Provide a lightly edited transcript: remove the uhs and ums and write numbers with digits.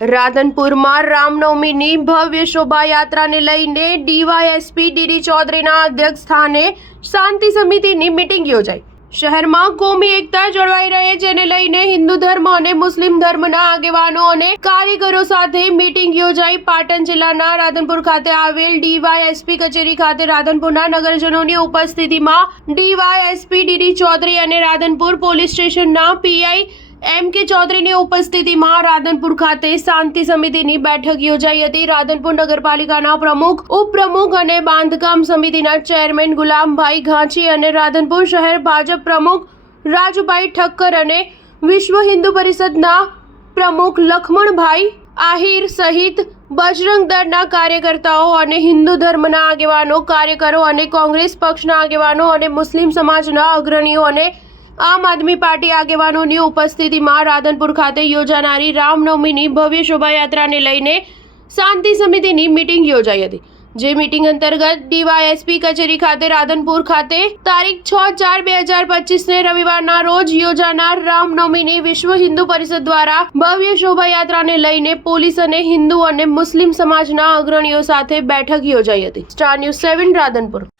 રાધનપુરમાં રામનવમીની ભવ્ય શોભાયાત્રાને લઈને DYSP DD ચૌધરીના અધ્યક્ષસ્થાને શાંતિ સમિતિની મીટિંગ યોજાઈ। શહેરમાં કોમી એકતા જળવાઈ રહે જેને લઈને હિન્દુ ધર્મ અને મુસ્લિમ ધર્મના આગેવાનો અને કાર્યકરો સાથે મીટિંગ યોજાઈ। પાટણ જિલ્લાના રાધનપુર ખાતે આવેલ ડીવાયએસપી કચેરી ખાતે રાધનપુરના નગરજનોની ઉપસ્થિતિમાં ડીવાયએસપી ડીડી ચૌધરી અને રાધનપુર પોલીસ સ્ટેશનના પીઆઈ એમ.કે. ચૌધરીની ઉપસ્થિતિમાં રાધનપુર ખાતે શાંતિ સમિતિની બેઠક યોજાઈ હતી। રાધનપુર નગરપાલિકાના પ્રમુખ, ઉપપ્રમુખ અને બાંધકામ સમિતિના ચેરમેન ગુલામભાઈ ઘાંચી અને રાધનપુર શહેર ભાજપ પ્રમુખ રાજુભાઈ ઠક્કર અને વિશ્વ હિન્દુ પરિષદના પ્રમુખ લખમણભાઈ આહિર સહિત બજરંગ દળના કાર્યકર્તાઓ અને હિન્દુ ધર્મના આગેવાનો, કાર્યકરો અને કોંગ્રેસ પક્ષના આગેવાનો અને મુસ્લિમ સમાજના અગ્રણીઓ અને આમ આદમી પાર્ટી આગેવાનોની ઉપસ્થિતિમાં રાધનપુર ખાતે યોજાનારી રામનવમીની ભવ્ય શોભાયાત્રાને લઈને શાંતિ સમિતિની મીટિંગ યોજાઈ હતી। જે મીટિંગ અંતર્ગત ડીવાયએસપી કચેરી ખાતે રાધનપુર ખાતે તારીખ 6/4/2025ને રવિવારના રોજ યોજાનાર રામનવમીની વિશ્વ હિન્દુ પરિષદ દ્વારા ભવ્ય શોભાયાત્રાને લઈને પોલીસ અને હિન્દુ અને મુસ્લિમ સમાજના અગ્રણીઓ સાથે બેઠક યોજાઈ હતી। Star news 7 Radhanpur.